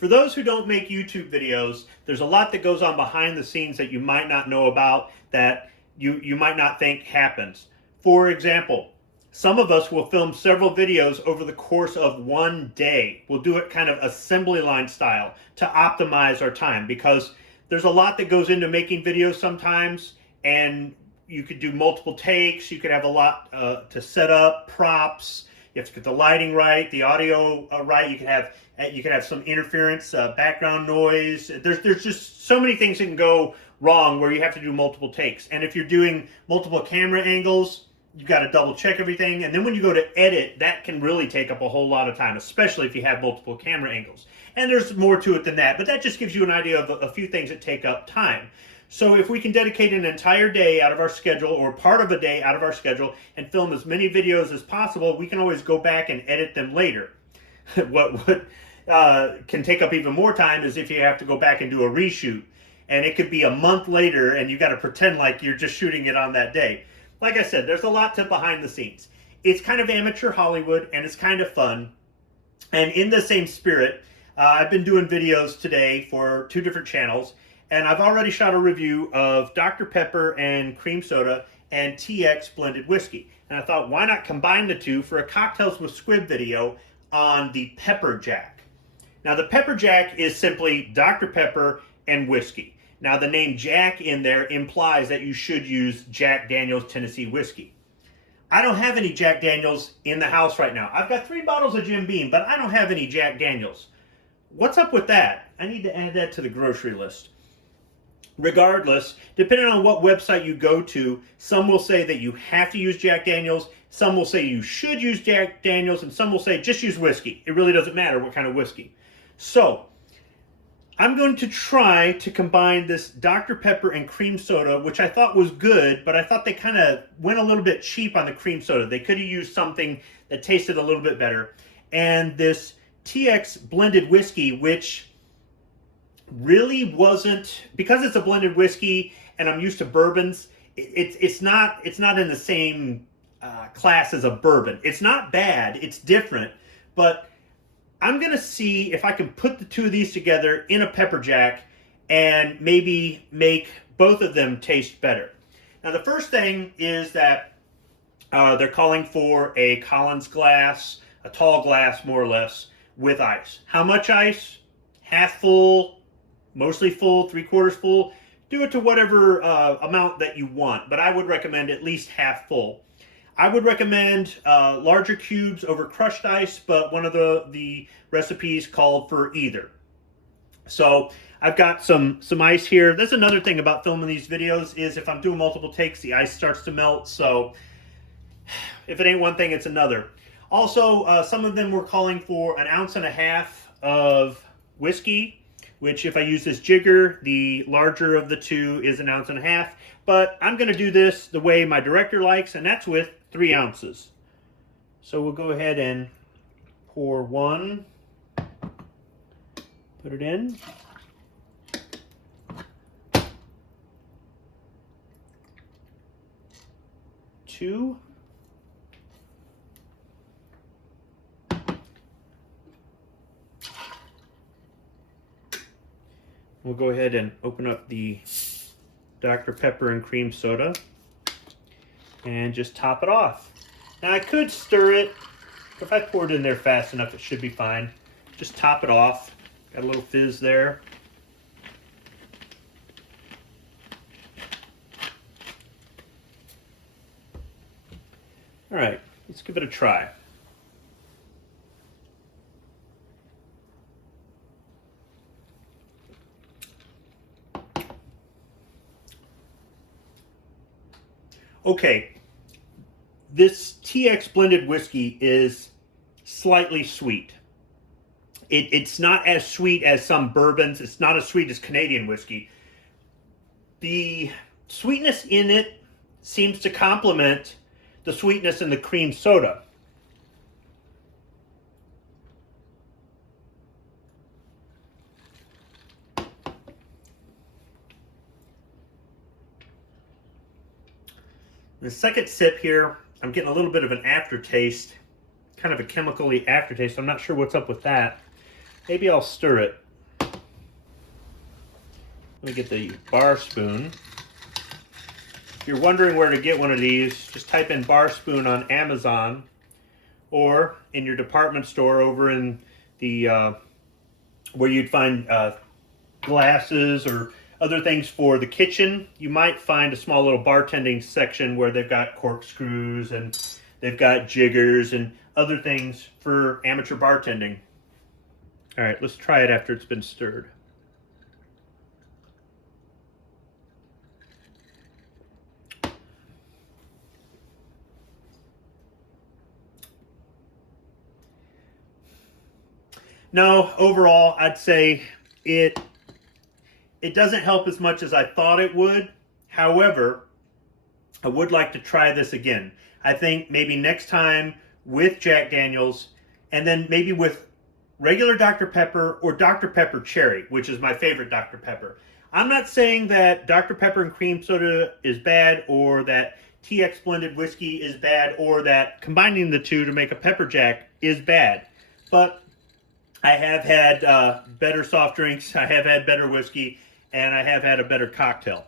For those who don't make YouTube videos, there's a lot that goes on behind the scenes that you might not know about, that you might not think happens. For example, some of us will film several videos over the course of one day. We'll do it kind of assembly line style to optimize our time, because there's a lot that goes into making videos sometimes, and you could do multiple takes. You could have a lot to set up, props. You have to get the lighting right, the audio right. You can have some interference, background noise. There's just so many things that can go wrong where you have to do multiple takes. And if you're doing multiple camera angles, you've got to double check everything. And then when you go to edit, that can really take up a whole lot of time, especially if you have multiple camera angles. And there's more to it than that, but that just gives you an idea of a few things that take up time. So if we can dedicate an entire day out of our schedule, or part of a day out of our schedule, and film as many videos as possible, we can always go back and edit them later. What can take up even more time is if you have to go back and do a reshoot. And it could be a month later, and you got to pretend like you're just shooting it on that day. Like I said, there's a lot to behind the scenes. It's kind of amateur Hollywood, and it's kind of fun. And in the same spirit, I've been doing videos today for 2 different channels. And I've already shot a review of Dr. Pepper and cream soda and TX blended whiskey. And I thought, why not combine the two for a Cocktails with Squib video on the Pepper Jack. Now, the Pepper Jack is simply Dr. Pepper and whiskey. Now, the name Jack in there implies that you should use Jack Daniel's Tennessee whiskey. I don't have any Jack Daniels in the house right now. I've got 3 bottles of Jim Beam, but I don't have any Jack Daniels. What's up with that? I need to add that to the grocery list. Regardless, depending on what website you go to, some will say that you have to use Jack Daniels, some will say you should use Jack Daniels, and some will say just use whiskey. It really doesn't matter what kind of whiskey. So, I'm going to try to combine this Dr. Pepper and cream soda, which I thought was good, but I thought they kind of went a little bit cheap on the cream soda. They could have used something that tasted a little bit better. And this TX blended whiskey, which really wasn't, because it's a blended whiskey and I'm used to bourbons, it's not in the same class as a bourbon. It's not bad, it's different, but I'm gonna see if I can put the 2 of these together in a pepper jack and maybe make both of them taste better. Now, the first thing is that they're calling for a Collins glass, a tall glass more or less, with ice. How much ice? Half full, mostly full, 3/4 full. Do it to whatever amount that you want, but I would recommend at least half full. I would recommend larger cubes over crushed ice, but one of the recipes called for either. So I've got some ice here. That's another thing about filming these videos, is if I'm doing multiple takes, the ice starts to melt. So if it ain't one thing, it's another. Also, some of them were calling for 1.5 ounces of whiskey, which if I use this jigger, the larger of the 2 is 1.5 ounces. But I'm going to do this the way my director likes, and that's with 3 ounces. So we'll go ahead and pour 1, put it in. Two. We'll go ahead and open up the Dr. Pepper and cream soda and just top it off. Now, I could stir it. If I pour it in there fast enough, it should be fine. Just top it off. Got a little fizz there. All right, let's give it a try. Okay, this TX blended whiskey is slightly sweet. It's not as sweet as some bourbons. It's not as sweet as Canadian whiskey. The sweetness in it seems to complement the sweetness in the cream soda. The second sip here, I'm getting a little bit of an aftertaste, kind of a chemically aftertaste. I'm not sure what's up with that. Maybe I'll stir it. Let me get the bar spoon. If you're wondering where to get one of these, just type in bar spoon on Amazon or in your department store over in the where you'd find glasses or other things for the kitchen. You might find a small little bartending section where they've got corkscrews and they've got jiggers and other things for amateur bartending. All right, let's try it after it's been stirred. No, overall, I'd say it doesn't help as much as I thought it would. However, I would like to try this again. I think maybe next time with Jack Daniels, and then maybe with regular Dr. Pepper or Dr. Pepper Cherry, which is my favorite Dr. Pepper. I'm not saying that Dr. Pepper and cream soda is bad, or that TX blended whiskey is bad, or that combining the two to make a pepper jack is bad. But I have had better soft drinks, I have had better whiskey, and I have had a better cocktail.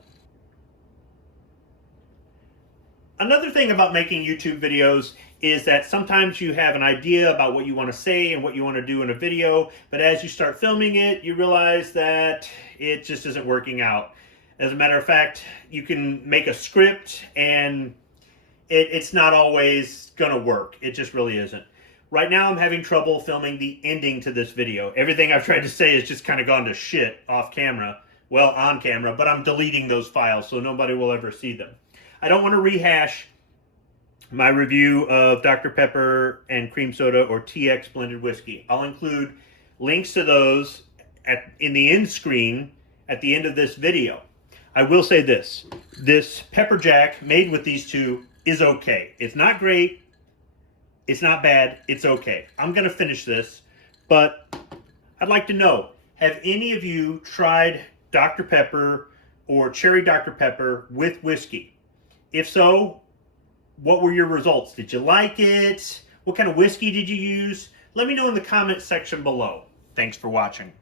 Another thing about making YouTube videos is that sometimes you have an idea about what you want to say and what you want to do in a video, but as you start filming it, you realize that it just isn't working out. As a matter of fact, you can make a script and it's not always going to work. It just really isn't. Right now I'm having trouble filming the ending to this video. Everything I've tried to say has just kind of gone to shit off camera. Well, on camera, but I'm deleting those files so nobody will ever see them. I don't want to rehash my review of Dr. Pepper and cream soda or TX blended whiskey. I'll include links to those in the end screen at the end of this video. I will say this. This pepper jack made with these two is okay. It's not great. It's not bad. It's okay. I'm going to finish this, but I'd like to know, have any of you tried Dr. Pepper or Cherry Dr. Pepper with whiskey? If so, what were your results? Did you like it? What kind of whiskey did you use? Let me know in the comment section below. Thanks for watching.